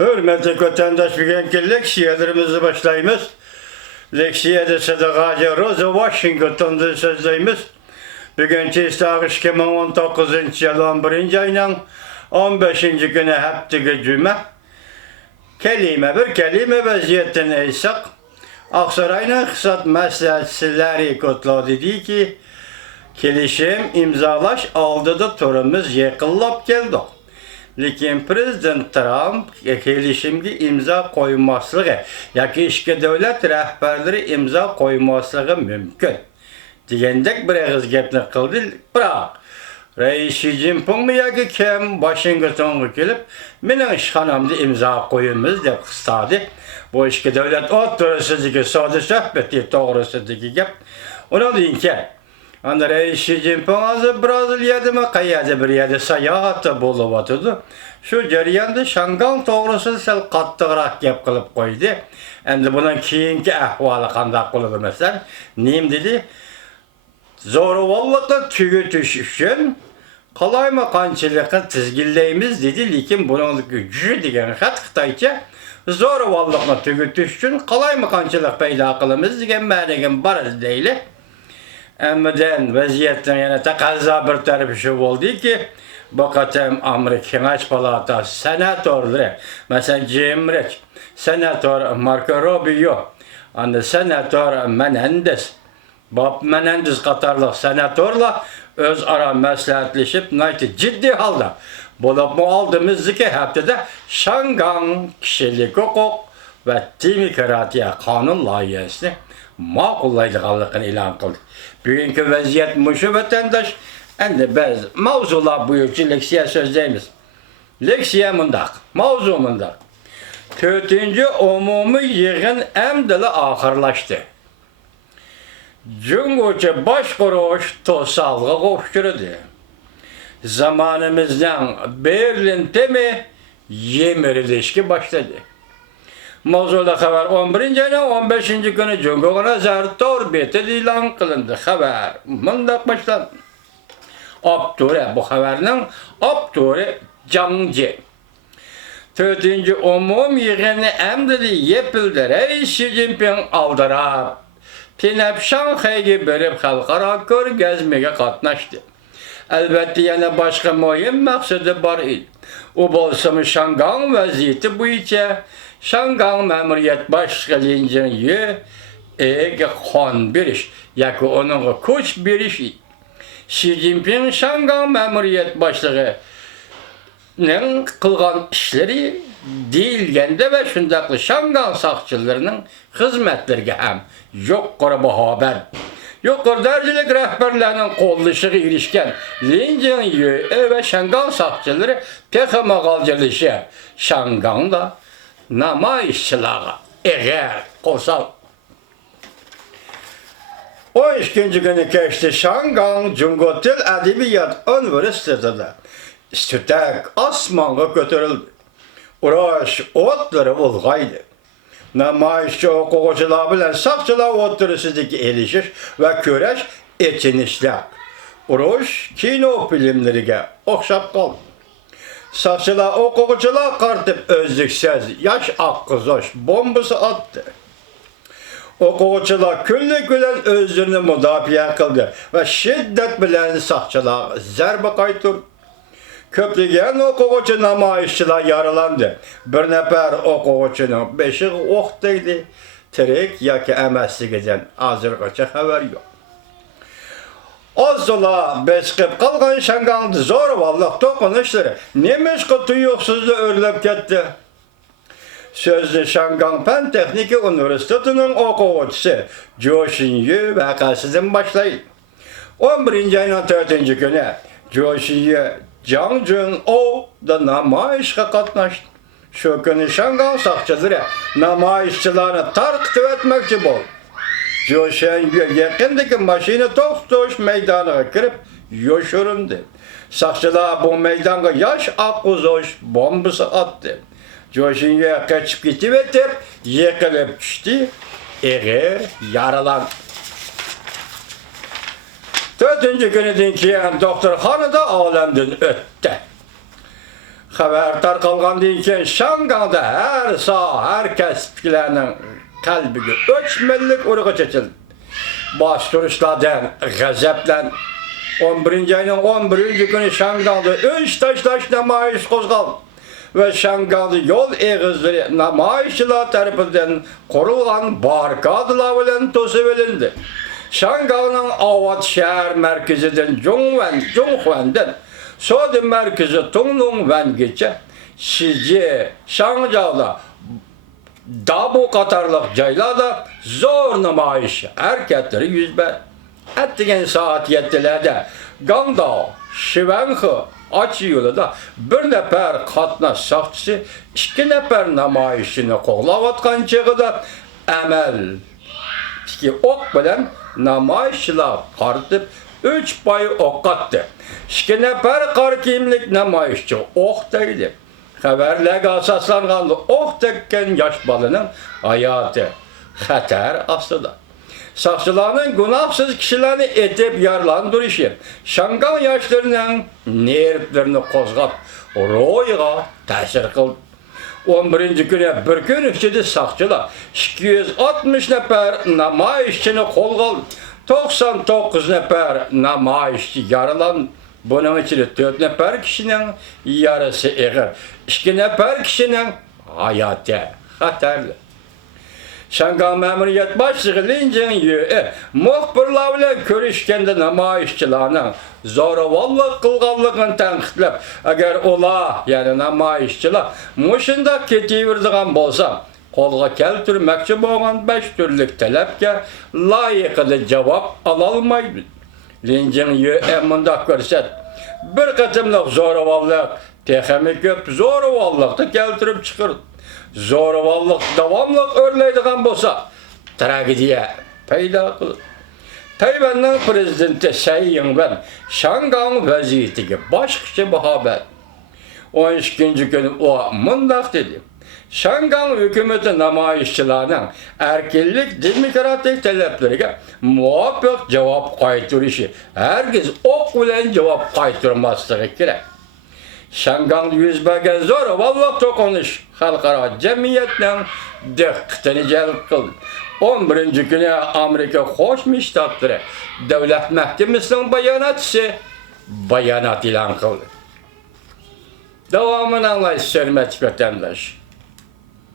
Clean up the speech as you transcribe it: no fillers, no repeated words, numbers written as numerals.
Hürmetli vatandaş, bugünkü leksiyalarımızı başlayımız. Leksiyada Sadakaca Rosa Washington'da sözleyimiz. Bugünkü istağış 2019 yıl 11. ayının 15. günü haftaga cuma. Bir kelime vaziyetini eysak. Aksaray'ın kısat məsləhətçiləri kodladı dedi ki, kelişim imzalaş aldıda turumuz yıkıllap geldik. Lakin Prezident Trump kelişimge imza koymaslığı, yaki işki devlet rəhbərləri imza koymaslığı mümkün. Diyendek bir ağız gepni kıldı, bırak. Reis Xi Jinping mi yaki kim Washington'a gelip, benim işxanamda imza koyumuz dep kıstadı. Bu işki devlet oturusudaki sadı söhbeti doğrusudaki gep. Ona deyin ki, Reis Xi Jinping azı Brazilya'da mı kayada bir yerde sayahatta buluvatıdı. Şu jarayanda Şangan doğrusu sel kattıqrak gep kılıp koydu. Endi bunun keyinki ahvalı qandaq buludu mesela. Neyim dedi? Zoravallıkla tügütüş üçün qalaymakançılıqı tizgilleyimiz dedi. Lakin bunun gücü degen xat Xitayca zoravallıkla tügütüş üçün qalaymakançılıq peyda qılımız degen mənegen barız deyli. Əmmədən vəziyyətdən yəni təqəzza bir tərəfi şu oldu ki, bu qatam Amerikan Aç Palatası senatorları, məsələn Jim Reich, senator Marco Rubio, senator Menendez, Bob Menendez qatarlıq senatorla öz ara məsləhətləşib ciddi halda bulub mu aldığımızdı ki, haftada Şangan kişilik hukuk və demokratiya kanun layihəsini mağullaydıqallıqını ilan qıldı. Bugünkü vaziyet muşu vatandaş, endi biz mavzular buyurcu leksiya sözleyimiz. Leksiya mundaq, mavzu mundaq. 4. umumi yığın əmdili axırlaşdı. Cumhurca başquruş tosallığı qoşdurudu. Zamanımızdan Berlin temi yemirilişki başladı. Mavzuda haber 11. ayının 15. günü Cumhur'a zartor beti ilan kılındı. Haber mındak başlandı. Abdure bu haberinin Abdure Cangcı. 4. umum yığını emdili yepildi. Reis Xi Jinping aldırab. Pinep Şanxay'ı berip halkara görgezmeye katnaştı. Elbette yana başka mühim maksadı var idi. O bolsam Şangan vaziyeti bu içe Şangan memuriyet başkanlığının ege xon biriş, yaki onun koç biriş idi. Xi Jinping Şangan memuriyet başlığının kılgan işleri deyilgende ve şundaklı Şangan sakçılarının hizmetlerine hem yukarı bu haber. Yukarı dercilik rehberlerinin kollaşığı ilişken Linjin Yue ve Şangan sakçıları pek mağalcılışı Şangan'da namayışçılığa eğer kosal. 12. günü geçti Şangan Cumhur Dil Edebiyat Üniversitesi'de stütek asmanga götürüldü. Uğraş otları ulgaydı. Namayışçı okucular bilen sakçılar oturusundaki elişiş ve köreş etinişler. Uğraş kino filmlerine okşap kaldı. Sakçılar okucular kartıp özlüksüz yaş akkızoş bombası attı. Okucular küllü gülen özlerini müdafiə kıldı ve şiddet bilen sakçılar zərbe kaytırdı. Köplügen okucu namayışçılar yaralandı. Bir nefer okucunun beşiği oqdaydı. Tirek yaki əməsliğinden azırgaça haber yok. Azıla beşqib qalğan Şangan'da zoravallık toqunuşları nemiş ki tuyuqsuzda örlep ketdi. Sözlü Şangan Fen Texniki Üniversitesi'nin okucusu Zhou Xinyu vakasından başlaydı. 11. ayının 4. günü Zhou Xinyu Jiang Jun-o da namayışqa katnaşdı. Şu günü Şangan sakçıları namayışçılarını tarqıtıb etmekçi boldu. Zhou Xinyu yakındaki maşini tostuş meydanına girip yoşurundu. Sakçılar bu meydana yaş akkuzoş bombası attı. Zhou Xinyu kaçıp gitip yıkılıp düştü, yaralandı. 4. günüdün ki doktorxanada alemden öttü. Haber tarqalgandan keyin Şanganda her sağ, her kasbkilarning qalbiga o'chmanlik urug'i chechildi. Bastırışlardan, gazaplan 11. ayının 11. günü Şanganda 3 taş namayış qozğaldı. Ve Şanganda yol eğizleri namayışçılar tarafından kurulgan barikadılar bilen tosup edildi. Şanganda'nın Avat şehir merkezinden Zhonghuan'dan Sodi merkezi Tunglungwan geçe Şici, Şangzhou'da Dabu Katarlık caylarda zor namayış hareketleri yüz ver. Ettiğin saat 7'lerde Gangdao, Shivanhe açı yolunda bir nefer katnaş sakçısı 2 nefer namayışını qoğlavatkan çağıda emel ki ok bilen namayışçılar qartıp 3 pay ok attı. 2 nefer qar kiyimlik namayışçı ok deydi. Haberlerge asaslanğanlı ok tekken yaş balının hayatı xatar aslında. Sakçılarının günahsız kişilerini etip yarlandırışı, Şangan yaşlarının nervlerini qozgap, royga təsir qıldı. 11. güne bir gün içinde sakçılar 260 nefer namayışçını қолға aldı. 99 nefer namayışçı yaralandı. Bunun içinde 4 nefer kişinin yarısı eğer, 2 nefer kişinin hayatı xatarlı. Şangan Memuriyet Başlığı Linjin Yue muhbirler bilen körüşkende namayışçılarının zoravallık kılganlığını tanqidlep, eğer ola, yani namayışçılar muşunda ketiverdiğen bolsa, қолға keltirmekçi boğan 5 türlük talepke layıklı cevap alalmaydı. Linjin Yue mundaq görset, bir qatımlık zoravallık, texemi köp zoravallıkta keltirip çıkırdı. Zoravallık davamlıq örleydiğen bolsa tragediya payda kılır. Tayvan'ın prezidenti Tsai Ing-wen Şangan vaziyetiga başqacha baho berdi. 12. günü o mundaq dedi. Şangan hükümeti namayışçılarının erkinlik demokratik talepleriga muvafiq cevap qaytırışı herkes ok bilen cevap qaytırmaslığı kerak. Şangan yüz bergen zoravallık to'qinish xalqaro jamiyatning diqqatini jalb qildi. 11. günü Amerika Qo'shma Shtatlari Davlat Mahkamasining bayonotchisi bayonot e'lon qildi. Davomini anglash, hurmatli vatandosh.